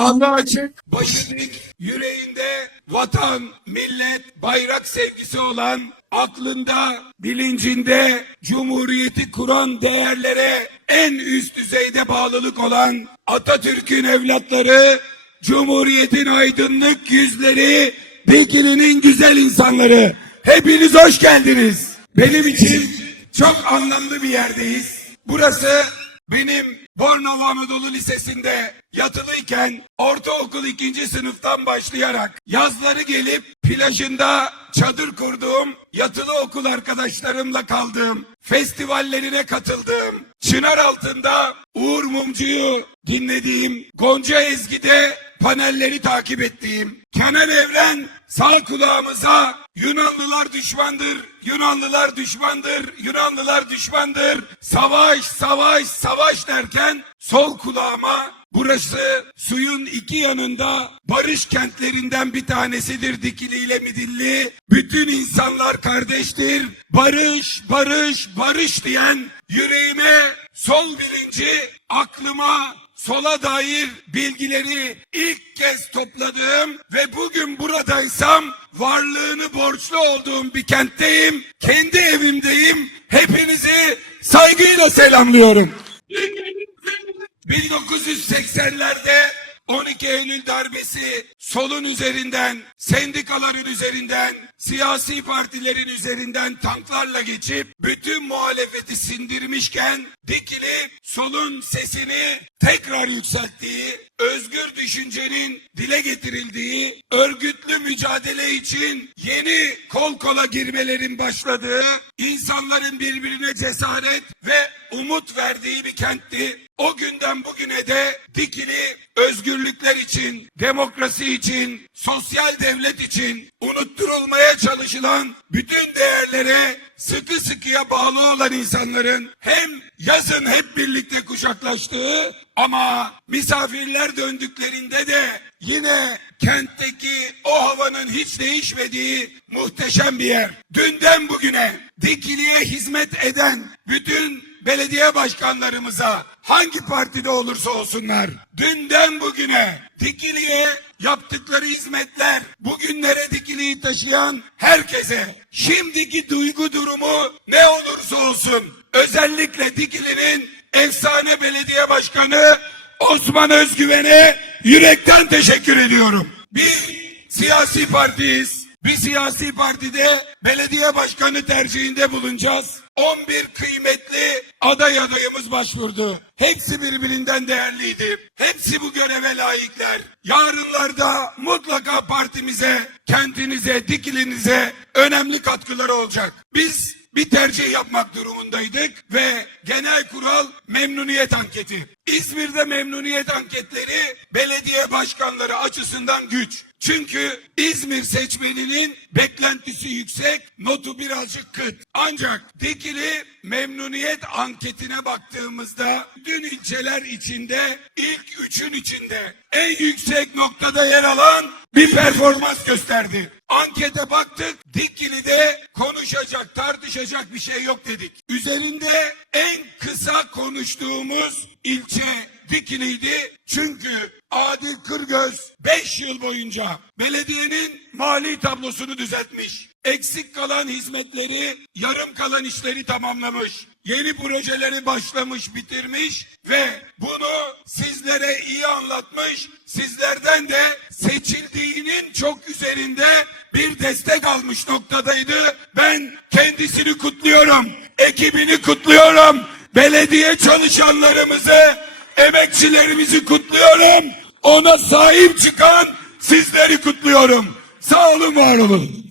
alnı açık, başı yüreğinde vatan, millet, bayrak sevgisi olan, aklında, bilincinde cumhuriyeti kuran değerlere en üst düzeyde bağlılık olan Atatürk'ün evlatları, Cumhuriyetin aydınlık yüzleri, Dikili'nin güzel insanları. Hepiniz hoş geldiniz. Benim için çok anlamlı bir yerdeyiz. Burası benim Bornova Anadolu Lisesi'nde yatılıyken ortaokul ikinci sınıftan başlayarak yazları gelip plajında çadır kurduğum, yatılı okul arkadaşlarımla kaldığım, festivallerine katıldığım, çınar altında Uğur Mumcu'yu dinlediğim, Gonca Ezgi'de panelleri takip ettiğim, Kenan Evren sağ kulağımıza Yunanlılar düşmandır, Yunanlılar düşmandır, Yunanlılar düşmandır, savaş, savaş, savaş derken sol kulağıma burası suyun iki yanında barış kentlerinden bir tanesidir Dikili ile Midilli. Bütün insanlar kardeştir. Barış, barış, barış diyen yüreğime sol bilinci, aklıma sola dair bilgileri ilk kez topladığım ve bugün buradaysam varlığını borçlu olduğum bir kentteyim. Kendi evimdeyim. Hepinizi saygıyla selamlıyorum. 1980'lerde 12 Eylül darbesi solun üzerinden, sendikaların üzerinden, siyasi partilerin üzerinden tanklarla geçip bütün muhalefeti sindirmişken Dikili solun sesini tekrar yükselttiği, özgür düşüncenin dile getirildiği, örgütlü mücadele için yeni kol kola girmelerin başladığı, insanların birbirine cesaret ve umut verdiği bir kentti. O günden bugüne de Dikili özgürlükler için, demokrasi için, sosyal devlet için unutturulmaya çalışılan bütün değerlere sıkı sıkıya bağlı olan insanların hem yazın hep birlikte kucaklaştığı ama misafirler döndüklerinde de yine kentteki o havanın hiç değişmediği muhteşem bir yer. Dünden bugüne Dikili'ye hizmet eden bütün belediye başkanlarımıza hangi partide olursa olsunlar dünden bugüne Dikili'ye taşıyan herkese şimdiki duygu durumu ne olursa olsun özellikle Dikili'nin efsane belediye başkanı Osman Özgüven'e yürekten teşekkür ediyorum. Bir siyasi partiyiz. Bir siyasi partide belediye başkanı tercihinde bulunacağız. 11 kıymetli aday adayımız başvurdu. Hepsi birbirinden değerliydi. Hepsi bu göreve layıklar. Yarınlarda mutlaka partimize, kentinize, dikilinize önemli katkıları olacak. Biz bir tercih yapmak durumundaydık ve genel kural memnuniyet anketi. İzmir'de memnuniyet anketleri belediye başkanları açısından güç. Çünkü İzmir seçmeninin beklentisi yüksek, notu birazcık kıt. Ancak Dikili memnuniyet anketine baktığımızda bütün ilçeler içinde ilk üçün içinde en yüksek noktada yer alan bir performans gösterdi. Ankete baktık, Dikili'de konuşacak, tartışacak bir şey yok dedik. Üzerinde en kısa konuştuğumuz ilçe Dikili'ydi. Çünkü Adil Kırgöz 5 yıl boyunca belediyenin mali tablosunu düzeltmiş. Eksik kalan hizmetleri, yarım kalan işleri tamamlamış. Yeni projeleri başlamış, bitirmiş ve bunu sizlere iyi anlatmış. Sizlerden de seçildiğinin çok üzerinde bir destek almış noktadaydı. Kendisini kutluyorum. Ekibini kutluyorum. Belediye çalışanlarımızı, emekçilerimizi kutluyorum. Ona sahip çıkan sizleri kutluyorum. Sağ olun, var olun.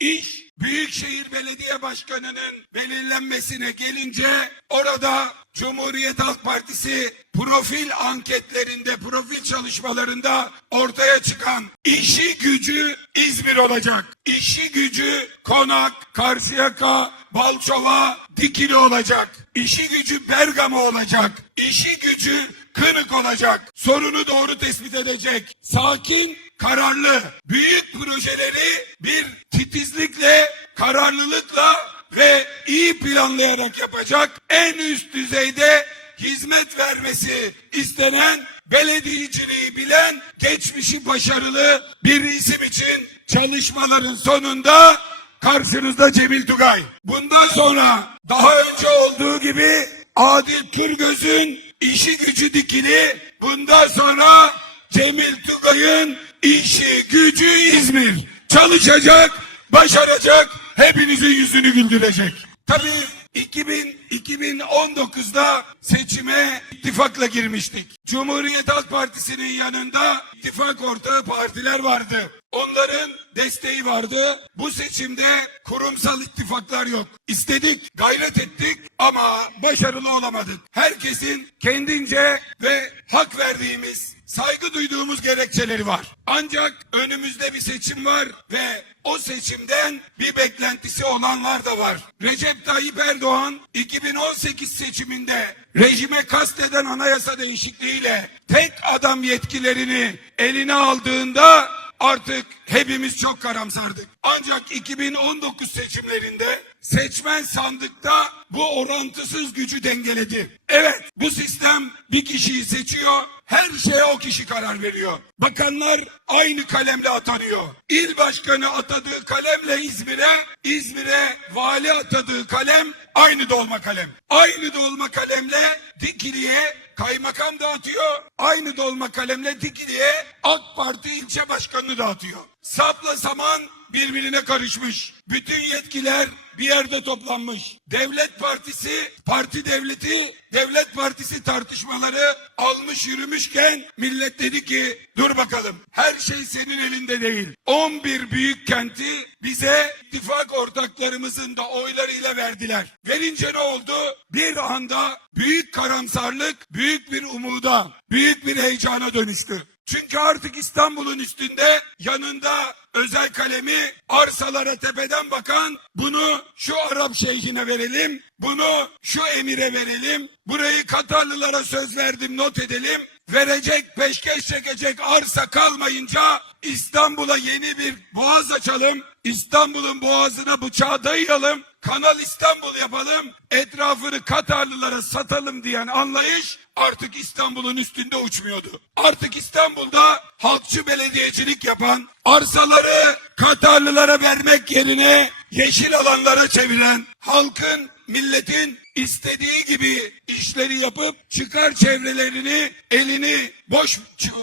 İş Büyükşehir Belediye Başkanı'nın belirlenmesine gelince orada Cumhuriyet Halk Partisi profil anketlerinde, profil çalışmalarında ortaya çıkan işi gücü İzmir olacak. İşi gücü Konak, Karşıyaka, Balçova, Dikili olacak. İşi gücü Bergama olacak. İşi gücü Kırık olacak. Sorunu doğru tespit edecek. Sakin, kararlı, büyük projeleri bir titizlikle, kararlılıkla ve iyi planlayarak yapacak. En üst düzeyde hizmet vermesi istenen belediyeciliği bilen geçmişi başarılı bir isim için çalışmaların sonunda karşınızda Cemil Tugay. Bundan sonra daha önce olduğu gibi Adil Turgöz'ün işi gücü dikili bundan sonra Cemil Tugay'ın işi gücü İzmir. Çalışacak, başaracak, hepinizin yüzünü güldürecek. Tabii 2000, 2019'da seçime ittifakla girmiştik. Cumhuriyet Halk Partisi'nin yanında ittifak ortağı partiler vardı. Onların desteği vardı. Bu seçimde kurumsal ittifaklar yok. İstedik, gayret ettik ama başarılı olamadık. Herkesin kendince ve hak verdiğimiz, saygı duyduğumuz gerekçeleri var. Ancak önümüzde bir seçim var ve o seçimden bir beklentisi olanlar da var. Recep Tayyip Erdoğan 2018 seçiminde rejime kasteden anayasa değişikliğiyle tek adam yetkilerini eline aldığında artık hepimiz çok karamsardık. Ancak 2019 seçimlerinde seçmen sandıkta bu orantısız gücü dengeledi. Evet bu sistem bir kişiyi seçiyor her şeye o kişi karar veriyor. Bakanlar aynı kalemle atanıyor. İl başkanı atadığı kalemle İzmir'e, İzmir'e vali atadığı kalem aynı dolma kalem. Aynı dolma kalemle Dikili'ye kaymakam dağıtıyor. Aynı dolma kalemle Dikili'ye AK Parti ilçe başkanını dağıtıyor. Sapla saman birbirine karışmış. Bütün yetkiler bir yerde toplanmış. Devlet partisi, parti devleti, devlet partisi tartışmaları almış yürümüşken millet dedi ki dur bakalım her şey senin elinde değil. 11 büyük kenti bize ittifak ortaklarımızın da oylarıyla verdiler. Verince ne oldu? Bir anda büyük karamsarlık büyük bir umuda, büyük bir heyecana dönüştü. Çünkü artık İstanbul'un üstünde yanında özel kalemi arsalara tepeden bakan bunu şu Arap şeyhine verelim, bunu şu emire verelim, burayı Katarlılara söz verdim not edelim, verecek peşkeş çekecek arsa kalmayınca İstanbul'a yeni bir boğaz açalım, İstanbul'un boğazına bıçağı dayayalım, Kanal İstanbul yapalım, etrafını Katarlılara satalım diyen anlayış artık İstanbul'un üstünde uçmuyordu. Artık İstanbul'da halkçı belediyecilik yapan, arsaları Katarlılara vermek yerine yeşil alanlara çeviren, halkın, milletin istediği gibi işleri yapıp çıkar çevrelerini, elini boş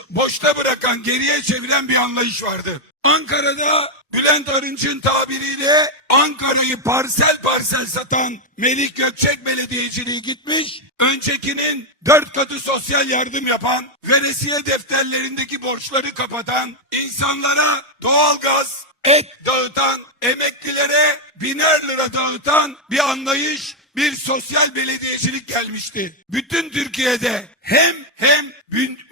boşta bırakan, geriye çeviren bir anlayış vardı. Ankara'da Bülent Arınç'ın tabiriyle Ankara'yı parsel parsel satan Melik Gökçek Belediyeciliği gitmiş. Öncekinin dört katı sosyal yardım yapan, veresiye defterlerindeki borçları kapatan, insanlara doğalgaz, et dağıtan, emeklilere biner lira dağıtan bir anlayış bir sosyal belediyecilik gelmişti. Bütün Türkiye'de hem hem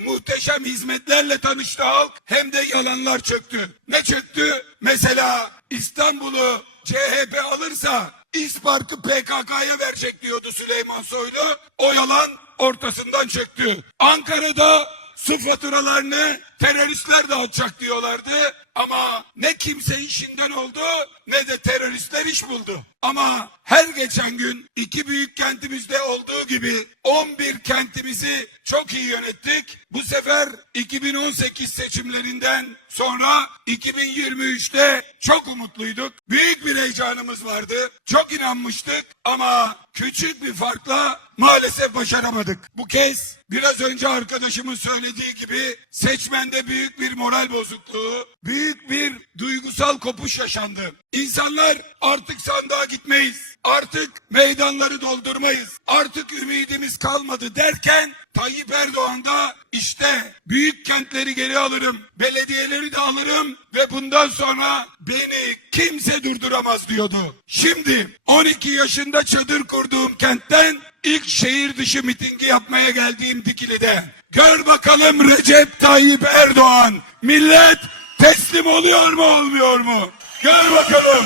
muhteşem hizmetlerle tanıştı halk hem de yalanlar çöktü. Ne çöktü? Mesela İstanbul'u CHP alırsa İspark'ı PKK'ya verecek diyordu Süleyman Soylu. O yalan ortasından çöktü. Ankara'da su faturalarını teröristler dağıtacak diyorlardı. Ama ne kimse işinden oldu ne de teröristler iş buldu. Ama her geçen gün iki büyük kentimizde olduğu gibi 11 kentimizi çok iyi yönettik. Bu sefer 2018 seçimlerinden sonra 2023'te çok umutluyduk. Büyük bir heyecanımız vardı. Çok inanmıştık ama küçük bir farkla maalesef başaramadık. Bu kez biraz önce arkadaşımın söylediği gibi seçmende büyük bir moral bozukluğu, büyük bir duygusal kopuş yaşandı. İnsanlar artık sandığa gitmeyiz, artık meydanları doldurmayız, artık ümidimiz kalmadı derken Tayyip Erdoğan da işte büyük kentleri geri alırım, belediyeleri de alırım ve bundan sonra beni kimse durduramaz diyordu. Şimdi 12 yaşında çadır kurduğum kentten ilk şehir dışı mitingi yapmaya geldiğim Dikili'de. Gör bakalım Recep Tayyip Erdoğan millet teslim oluyor mu olmuyor mu? Gör bakalım.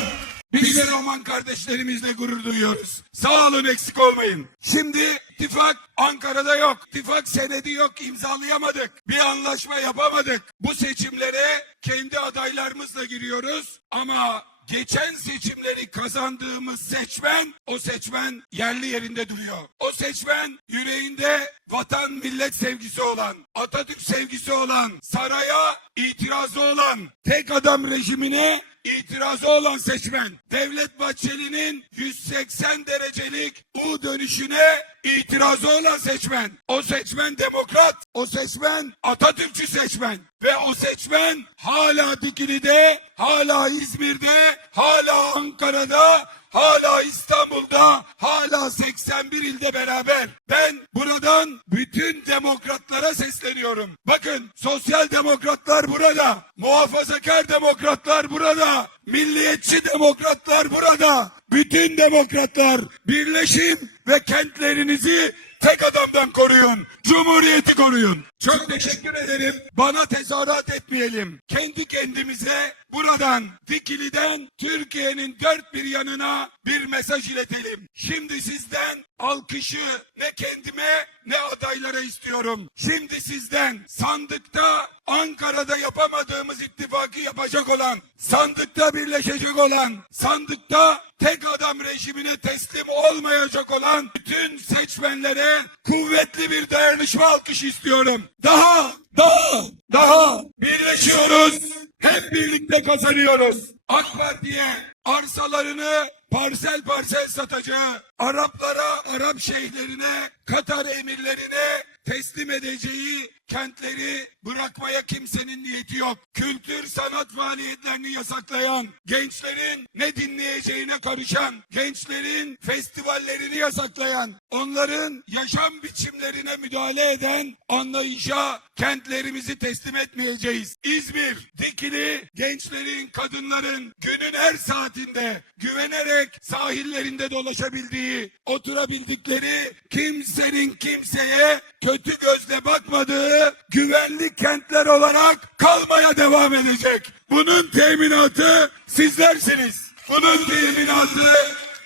Biz de Roman kardeşlerimizle gurur duyuyoruz. Sağ olun eksik olmayın. Şimdi ittifak Ankara'da yok. İttifak senedi yok imzalayamadık. Bir anlaşma yapamadık. Bu seçimlere kendi adaylarımızla giriyoruz ama geçen seçimleri kazandığımız seçmen o seçmen yerli yerinde duruyor. O seçmen yüreğinde vatan millet sevgisi olan, Atatürk sevgisi olan, saraya itirazı olan, tek adam rejimine itirazı olan seçmen. Devlet Bahçeli'nin 180 derecelik U dönüşüne itirazı olan seçmen. O seçmen demokrat, o seçmen Atatürkçü seçmen. Ve o seçmen hala Dikili'de, hala İzmir'de, hala Ankara'da, hala İstanbul'da, hala 81 ilde beraber. Ben buradan bütün demokratlara sesleniyorum. Bakın sosyal demokratlar burada, muhafazakar demokratlar burada, milliyetçi demokratlar burada. Bütün demokratlar birleşin ve kentlerinizi tek adamdan koruyun. Cumhuriyeti koruyun. Çok teşekkür ederim. Bana tezahürat etmeyelim. Kendi kendimize buradan Dikili'den Türkiye'nin dört bir yanına bir mesaj iletelim. Şimdi sizden alkışı ne kendime ne adaylara istiyorum. Şimdi sizden sandıkta Ankara'da yapamadığımız ittifakı yapacak olan, sandıkta birleşecek olan, sandıkta tek adam rejimine teslim olmayacak olan bütün seçmenlere kuvvetli bir dayanışma alkışı istiyorum. Daha, daha, daha birleşiyoruz. Hep birlikte kazanıyoruz. AK Parti'ye arsalarını parsel parsel satacağı, Araplara, Arap şeyhlerine, Katar emirlerine teslim edeceği kentleri bırakmaya kimsenin niyeti yok. Kültür sanat faaliyetlerini yasaklayan, gençlerin ne dinleyeceğine karışan, gençlerin festivallerini yasaklayan, onların yaşam biçimlerine müdahale eden anlayışa kentlerimizi teslim etmeyeceğiz. İzmir, Dikili, gençlerin, kadınların günün her saatinde güvenerek sahillerinde dolaşabildiği, oturabildikleri, kimsenin kimseye kötü gözle bakmadığı güvenli kentler olarak kalmaya devam edecek. Bunun teminatı sizlersiniz. Bunun teminatı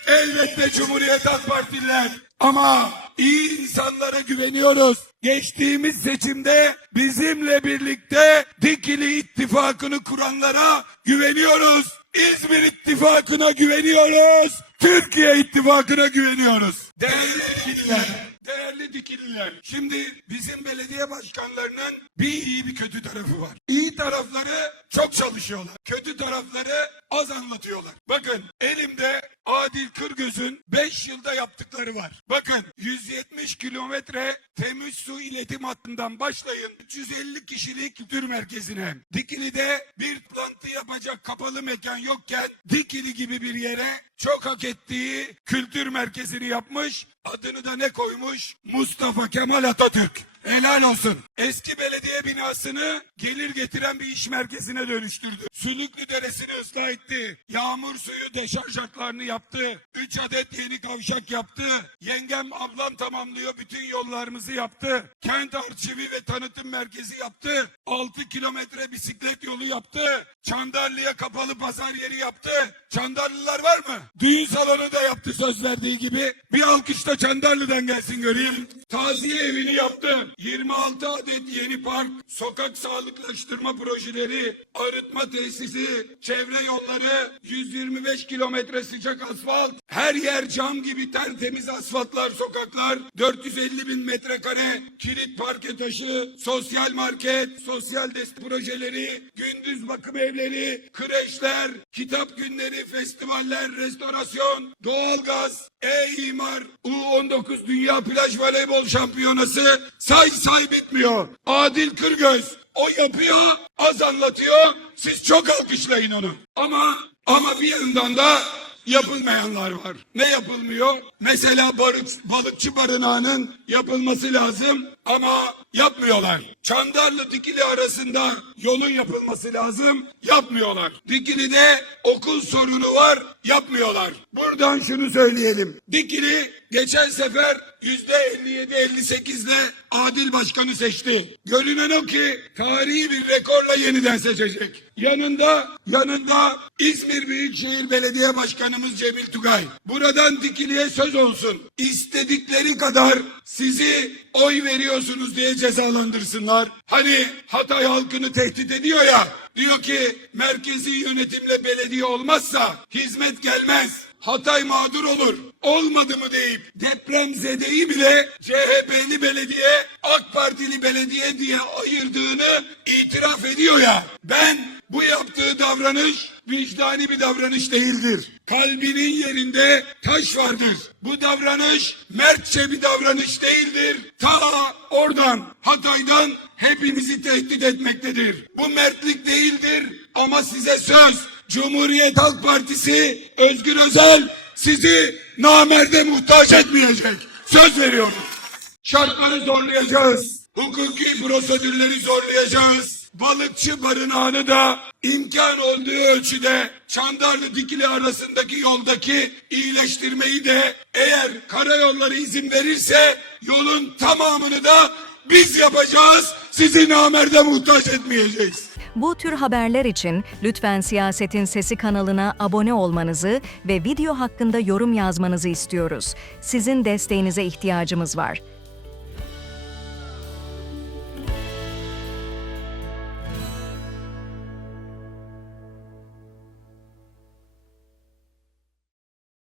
elbette Cumhuriyet Halk Partililer. Ama iyi insanlara güveniyoruz. Geçtiğimiz seçimde bizimle birlikte Dikili ittifakını kuranlara güveniyoruz. İzmir ittifakına güveniyoruz. Türkiye ittifakına güveniyoruz. Değerli Dikililer. Değerli dikililer, şimdi bizim belediye başkanlarının bir iyi bir kötü tarafı var. İyi tarafları çok çalışıyorlar. Kötü tarafları az anlatıyorlar. Bakın elimde Adil Kırgöz'ün 5 yılda yaptıkları var. Bakın 170 kilometre temiz su iletim hattından başlayın 350 kişilik kültür merkezine. Dikili'de bir plantı yapacak kapalı mekan yokken Dikili gibi bir yere çok hak ettiği kültür merkezini yapmış. Adını da ne koymuş? Mustafa Kemal Atatürk. Helal olsun. Eski belediye binasını gelir getiren bir iş merkezine dönüştürdü. Sülüklü Deresi'ni ıslah etti. Yağmur suyu deşarj hatlarını yaptı. Üç adet yeni kavşak yaptı. Yengem ablam tamamlıyor. Bütün yollarımızı yaptı. Kent arşivi ve tanıtım merkezi yaptı. 6 kilometre bisiklet yolu yaptı. Çandarlı'ya kapalı pazar yeri yaptı. Çandarlılar var mı? Düğün salonu da yaptı söz verdiği gibi. Bir alkış da Çandarlı'dan gelsin göreyim. Taziye evini yaptı. 26 adet yeni park, sokak sağlıklaştırma projeleri, arıtma tesisi, çevre yolları, 125 kilometre sıcak asfalt, her yer cam gibi tertemiz asfaltlar, sokaklar, 450 bin metrekare kilit parke taşı, sosyal market, sosyal destek projeleri, gündüz bakım evleri, kreşler, kitap günleri, festivaller, restorasyon, doğalgaz, e-imar, U19 Dünya Plaj Voleybol Şampiyonası say say bitmiyor. Adil Kırgöz o yapıyor, az anlatıyor. Siz çok alkışlayın onu. Ama ama bir yandan da yapılmayanlar var. Ne yapılmıyor? Mesela barık, balıkçı barınağının yapılması lazım ama yapmıyorlar. Çandarlı Dikili arasında yolun yapılması lazım, yapmıyorlar. Dikili'de okul sorunu var, yapmıyorlar. Buradan şunu söyleyelim. Dikili geçen sefer yüzde 57-58 ile Adil Başkanı seçti. Görünen o ki tarihi bir rekorla yeniden seçecek. Yanında yanında İzmir Büyükşehir Belediye Başkanımız Cemil Tugay. Buradan Dikili'ye söz olsun. İstedikleri kadar sizi oy veriyorsunuz diye cezalandırsınlar. Hani Hatay halkını tehdit ediyor ya. Diyor ki merkezi yönetimle belediye olmazsa hizmet gelmez. Hatay mağdur olur. Olmadı mı deyip depremzedeyi bile CHP'li belediye AK Partili belediye diye ayırdığını itiraf ediyor ya. Ben bu yaptığı davranış vicdani bir davranış değildir. Kalbinin yerinde taş vardır. Bu davranış mertçe bir davranış değildir. Ta oradan Hatay'dan hepimizi tehdit etmektedir. Bu mertlik değildir ama size söz. Cumhuriyet Halk Partisi Özgür Özel sizi namerde muhtaç etmeyecek. Söz veriyorum. Şartları zorlayacağız. Hukuki prosedürleri zorlayacağız. Balıkçı barınağını da imkan olduğu ölçüde Çandarlı Dikili arasındaki yoldaki iyileştirmeyi de eğer karayolları izin verirse yolun tamamını da biz yapacağız. Sizi namerde muhtaç etmeyeceğiz. Bu tür haberler için lütfen Siyasetin Sesi kanalına abone olmanızı ve video hakkında yorum yazmanızı istiyoruz. Sizin desteğinize ihtiyacımız var.